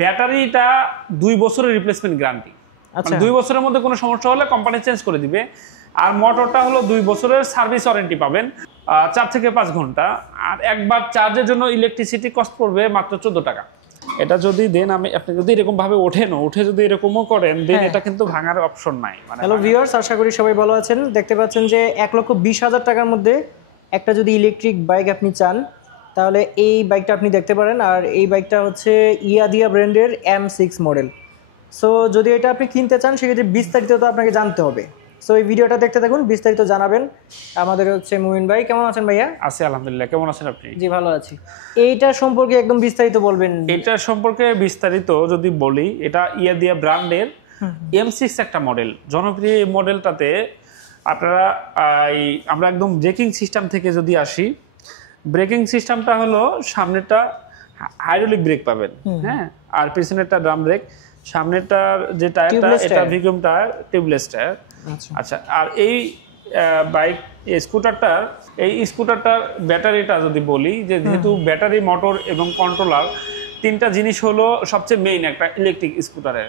ব্যাটারিটা 2 বছরের replacement guarantee. আচ্ছা, 2 বছরের মধ্যে কোনো সমস্যা হলে কোম্পানি চেঞ্জ করে দিবে। আর মোটরটা হলো 2 বছরের সার্ভিস ওয়ারেন্টি পাবেন, 4 থেকে 5 ঘন্টা। আর একবার চার্জের জন্য ইলেকট্রিসিটি কস্ট পড়বে মাত্র 14 টাকা। এটা যদি দেন আপনি যদি এরকম ভাবে উঠে যদি এরকমও করেন দেন এটা কিন্তু ভাঙার অপশন নাই। মানে হ্যালো ভিউয়ার্স, আশা করি সবাই ভালো আছেন। দেখতে পাচ্ছেন যে 1,20,000 টাকার মধ্যে একটা যদি ইলেকট্রিক বাইক আপনি চান তাহলে এই বাইকটা আপনি দেখতে পারেন। আর এই বাইকটা হচ্ছে ইয়াদিয়া ব্র্যান্ডের M6 মডেল। সো যদি এটা আপনি কিনতে চান সেক্ষেত্রে বিস্তারিত তো আপনাকে জানতে হবে। সো এই ভিডিওটা দেখতে থাকুন, বিস্তারিত জানাবেন। আমাদের হচ্ছে মুমিন ভাই, কেমন আছেন ভাইয়া? আছি আলহামদুলিল্লাহ, কেমন আছেন আপনি? জি ভালো আছি। এইটা সম্পর্কে একদম বিস্তারিত বলবেন। এটা সম্পর্কে বিস্তারিত যদি বলি, এটা ইয়াদিয়া ব্র্যান্ডের M6 একটা মডেল, জনপ্রিয় এই মডেলটাতে আপনারা আমরা একদম ব্রেকিং সিস্টেম থেকে যদি আসি, ব্রেকিং সিস্টেমটা হলো সামনেরটা হাইড্রোলিক ব্রেক পাবেন, হ্যাঁ, আর পিছনেরটা ড্রাম ব্রেক। সামনেরটার যে টায়ারটা এটা ভিকুম টায়ার, টিউবলেস টায়ার। আচ্ছা, আর এই বাইক স্কুটারটার ব্যাটারিটা যদি বলি, যে যেহেতু ব্যাটারি, মোটর এবং কন্ট্রোলার তিনটা জিনিস হলো সবচেয়ে মেইন একটা ইলেকট্রিক স্কুটারের।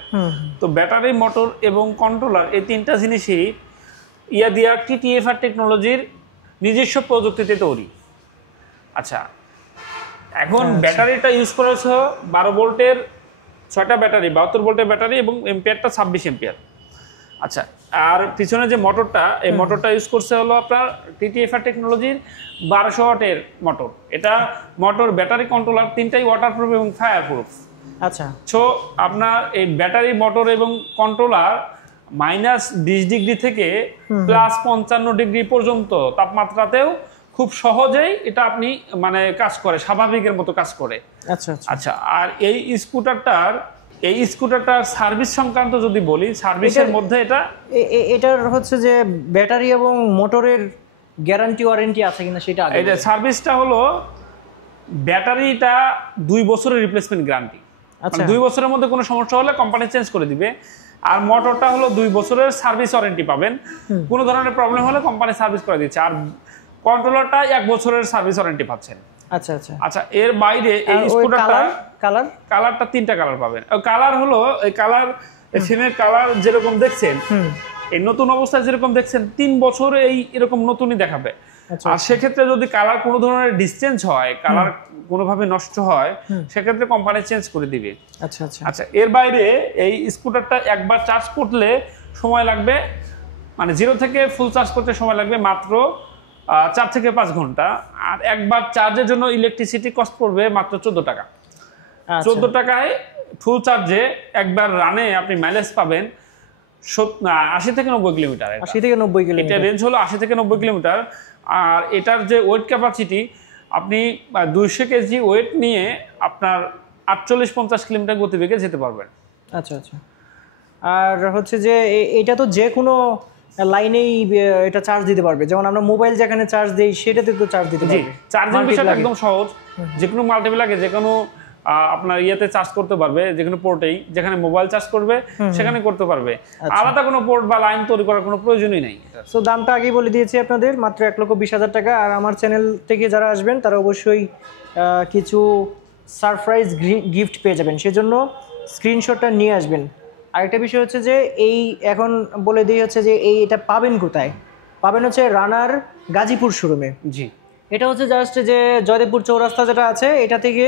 তো ব্যাটারি, মোটর এবং কন্ট্রোলার এই তিনটা জিনিসই ইয়াদিয়া TTFR টেকনোলজির নিজস্ব প্রযুক্তিতে তৈরি। আচ্ছা, এখন ব্যাটারিটা ইউজ করা হচ্ছে 12 ভোল্টের 6টা ব্যাটারি, 72 ভোল্টের ব্যাটারি এবং এম্পিয়ারটা 26 এম্পিয়ার। আচ্ছা, আর পিছনে যে মোটরটা, এই মোটরটা ইউজ করছে হলো আপনার TTFR টেকনোলজির 1200 ওয়াটের মোটর। এটা মোটর, ব্যাটারি, কন্ট্রোলার তিনটাই ওয়াটারপ্রুফ এবং ফায়ারপ্রুফ। আচ্ছা, সো আপনার এই ব্যাটারি, মোটর এবং কন্ট্রোলার -20 ডিগ্রি থেকে +55 ডিগ্রি পর্যন্ত তাপমাত্রাতেও খুব সহজেই এটা আপনি মানে কাজ করে, স্বাভাবিকের মতো কাজ করে। আচ্ছা আচ্ছা, আর এই স্কুটারটার সার্ভিস সংক্রান্ত যদি বলি, সার্ভিসের মধ্যে এটার হচ্ছে যে ব্যাটারি এবং মোটরের গ্যারান্টি ওয়ারেন্টি আছে কিনা সেটা আগে। এটা সার্ভিসটা হলো ব্যাটারিটা 2 বছরের রিপ্লেসমেন্ট গ্যারান্টি। আচ্ছা, 2 বছরের মধ্যে কোনো সমস্যা হলে কোম্পানি চেঞ্জ করে দিবে। আর মোটরটা হলো 2 বছরের সার্ভিস ওয়ারেন্টি পাবেন, কোনো ধরনের প্রবলেম হলে কোম্পানি সার্ভিস করে দিচ্ছে। আর কন্ট্রোলারটা 1 বছরের সার্ভিস ওয়ারেন্টি পাচ্ছেন। আচ্ছা আচ্ছা আচ্ছা, এর বাইরে এই স্কুটারটা কালারটা 3টা কালার পাবেন। কালার হলো এই কালার, ফ্রেমের কালার যেরকম দেখছেন, এই নতুন অবস্থায় যেরকম দেখছেন 3 বছর এরকম নতুনই দেখাবে। আর সেক্ষেত্রে যদি কালার কোনো ধরনের ডিসচেঞ্জ হয়, কালার কোনোভাবে নষ্ট হয়, সেক্ষেত্রে কোম্পানি চেঞ্জ করে দিবে। আচ্ছা আচ্ছা আচ্ছা, এর বাইরে এই স্কুটারটা একবার চার্জ করলে সময় লাগবে, মানে 0 থেকে ফুল চার্জ করতে সময় লাগবে মাত্র 4 থেকে 5 ঘন্টা। আর একবার চার্জের জন্য ইলেকট্রিসিটি কস্ট পড়বে মাত্র 14 টাকা। 14 টাকায় ফুল চার্জে একবার রানে আপনি মাইলেজ পাবেন 80 থেকে 90 কিলোমিটার। 80 থেকে 90 কিলোমিটার, এটা রেঞ্জ হলো 80 থেকে 90 কিলোমিটার। আর এটার যে ওয়েট ক্যাপাসিটি, আপনি 200 কেজি ওয়েট নিয়ে আপনার 48-50 কিলোমিটার গতিবেগে যেতে পারবেন। আচ্ছা আচ্ছা। আর হচ্ছে যে এটা তো যে কোনো লাইনেই এটা চার্জ দিতে পারবে, যেমন আমরা মোবাইল যেখানে চার্জ দেই সেটাতে তো চার্জ দিতে পারবে। চার্জিং বিষয়টা একদম সহজ, যে কোনো মাল্টিপ্লাগে, যে কোনো আপনার ইয়েতে চার্জ করতে পারবে, যে কোনো পোর্টেই, যেখানে মোবাইল চার্জ করবে সেখানে করতে পারবে। আলাদা কোনো পোর্ট বা লাইন তৈরি করার কোনো প্রয়োজনই নেই। সো দামটা আগেই বলে দিয়েছি আপনাদের, মাত্র 1,20,000 টাকা। আর আমার চ্যানেল থেকে যারা আসবেন তারা অবশ্যই কিছু সারপ্রাইজ গিফট পেয়ে যাবেন, সেজন্য স্ক্রিনশটটা নিয়ে আসবেন। আরেকটা বিষয় হচ্ছে যে এখন বলে দিই হচ্ছে যে এটা পাবেন কোথায়। পাবেন হচ্ছে রানার গাজীপুর শোরুমে। জি, এটা হচ্ছে জাস্ট যে জয়দেবপুর চৌরাস্তা যেটা আছে, এটা থেকে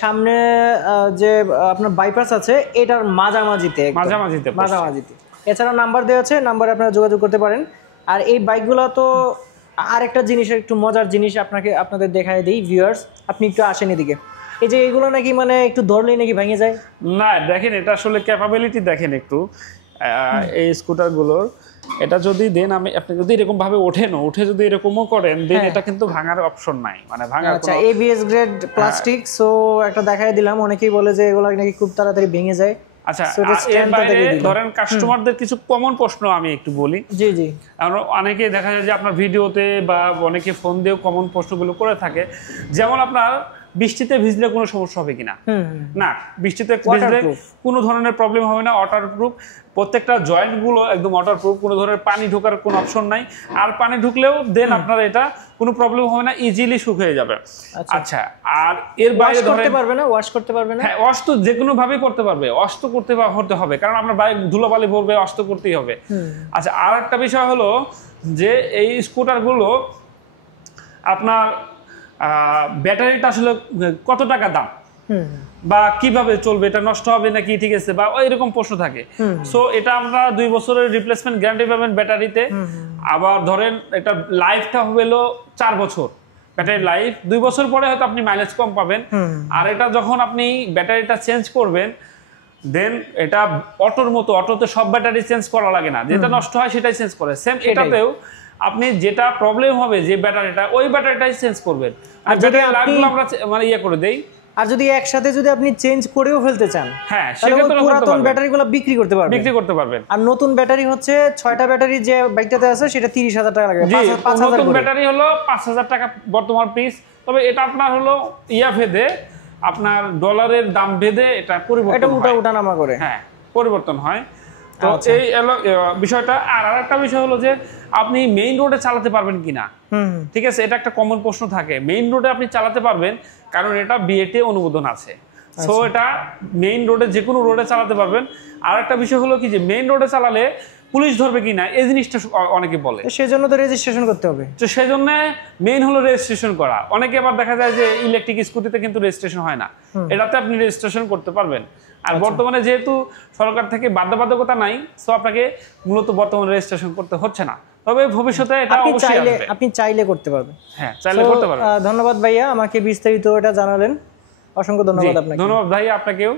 সামনে যে আপনার বাইপাস আছে এটার মাঝামাঝিতে। এছাড়া নাম্বার দেওয়া আছে, নাম্বারে আপনারা যোগাযোগ করতে পারেন। আর এই বাইকগুলো তো আরেকটা জিনিস, একটু মজার জিনিস আপনাদের দেখায় দিই ভিউয়ার্স, আপনি একটু আসেন এদিকে। এই যে এগুলো নাকি মানে একটু ধরলেই নাকি ভেঙে যায়। না, দেখেন এটা আসলে ক্যাপাবিলিটি দেখেন একটু এই স্কুটারগুলোর। এটা যদি দেন আপনি যদি এরকম ভাবে উঠে যদি এরকমও করেন দেন এটা কিন্তু ভাঙার অপশন নাই, মানে ভাঙার। আচ্ছা, ABS গ্রেড প্লাস্টিক। সো একটা দেখাই দিলাম, অনেকেই বলে যে এগুলো নাকি খুব তাড়াতাড়ি ভেঙে যায়। আচ্ছা, এর বাইরে ধরেন কাস্টমারদের কিছু কমন প্রশ্ন আমি একটু বলি। জি জি। অনেকে দেখা যায় যে আপনার ভিডিওতে বা অনেকে ফোন দিয়েও কমন প্রশ্নগুলো করে থাকে। যেমন আপনার বৃষ্টিতে ভিজলে কোনো সমস্যা হবে কিনা, না বৃষ্টিতে ভিজলে কোনো ধরনের প্রবলেম হবে না, ওয়াটারপ্রুফ। প্রত্যেকটা জয়েন্ট গুলো একদম ওয়াটারপ্রুফ, কোনো ধরনের পানি ঢোকার কোনো অপশন নাই। আর পানি ঢুকলেও দেন আপনার এটা কোনো প্রবলেম হবে না, ইজিলি শুকিয়ে যাবে। আচ্ছা, আর এর বাইরে করতে পারবে না, ওয়াশ করতে পারবে না? হ্যাঁ, ওয়াশ তো যে কোনো ভাবে করতে পারবে, ওয়াশ তো করতে হবে, কারণ আপনার বাইক ধুলোবালি ভরবে, ওয়াশ তো করতেই হবে। আচ্ছা, আর একটা বিষয় হলো যে এই স্কুটার গুলো আপনার ব্যাটারিটা আসলে কত টাকা দাম বা কিভাবে চলবে, এটা নষ্ট হবে নাকি, ঠিক আছে, বা এরকম প্রশ্ন থাকে। সো এটা আমরা 2 বছরের রিপ্লেসমেন্ট গ্যারান্টি পাবেন ব্যাটারিতে। আবার ধরেন এটা লাইফটা হলো 4 বছর ব্যাটারি লাইফ, 2 বছর পরে হয়তো আপনি মাইলেজ কম পাবেন। আর এটা যখন আপনি ব্যাটারিটা চেঞ্জ করবেন, দেন এটা অটোর মতো, অটোতে সব ব্যাটারি চেঞ্জ করা লাগে না, যেটা নষ্ট হয় সেটাই চেঞ্জ করে। সেম এটাতেও আপনি যেটা প্রবলেম হবে যে ব্যাটারিটা, ওই ব্যাটারিটাই চেঞ্জ করবেন। আর যদি লাইফগুলো আমরা মানে করে দেই, আর যদি একসাথে যদি আপনি চেঞ্জ করেও ফেলতে চান, হ্যাঁ, সেক্ষেত্রে পুরাতন ব্যাটারিগুলো বিক্রি করতে পারবেন। আর নতুন ব্যাটারি হচ্ছে 6টা ব্যাটারি যে বাইকটাতে আছে সেটা 30,000 টাকা লাগবে। 5,000 নতুন ব্যাটারি হলো 5,000 টাকা বর্তমান প্রাইস। তবে এটা আপনার হলো ভেদে, আপনার ডলারের দাম ভেদে এটা পরিবর্তন হয়, এটা উঠানামা করে, হ্যাঁ, পরিবর্তন হয়। তো এই বিষয়টা। আর আরেকটা বিষয় হলো যে আপনি মেইন রোডে চালাতে পারবেন কিনা, ঠিক আছে, এটা একটা কমন প্রশ্ন থাকে। মেইন রোডে আপনি চালাতে পারবেন, কারণ এটা বিএটি অনুমোদন আছে। সো এটা মেইন রোডে, যে কোনো রোডে চালাতে পারবেন। আর একটা বিষয় হলো কি যে মেইন রোডে চালালে পুলিশ ধরবে কিনা, এই জিনিসটা অনেকে বলে, সেজন্য তো রেজিস্ট্রেশন করতে হবে। তো সেজন্য মেইন হলো রেজিস্ট্রেশন করা। অনেকে আবার দেখা যায় যে ইলেকট্রিক স্কুটিতে কিন্তু রেজিস্ট্রেশন হয় না, এটাতে আপনি রেজিস্ট্রেশন করতে পারবেন। আর বর্তমানে যেহেতু সরকার থেকে বাধ্যবাধকতা নাই, সো আপনাকে মূলত বর্তমানে রেজিস্ট্রেশন করতে হচ্ছে না। তবে ভবিষ্যতে এটা অবশ্যই আসবে, আপনি চাইলে করতে পারবেন। হ্যাঁ, চাইলে করতে পারবেন। ধন্যবাদ ভাইয়া, আমাকে বিস্তারিত এটা জানালেন, অসংখ্য ধন্যবাদ আপনাকে। ধন্যবাদ ভাইয়া আপনাকেও।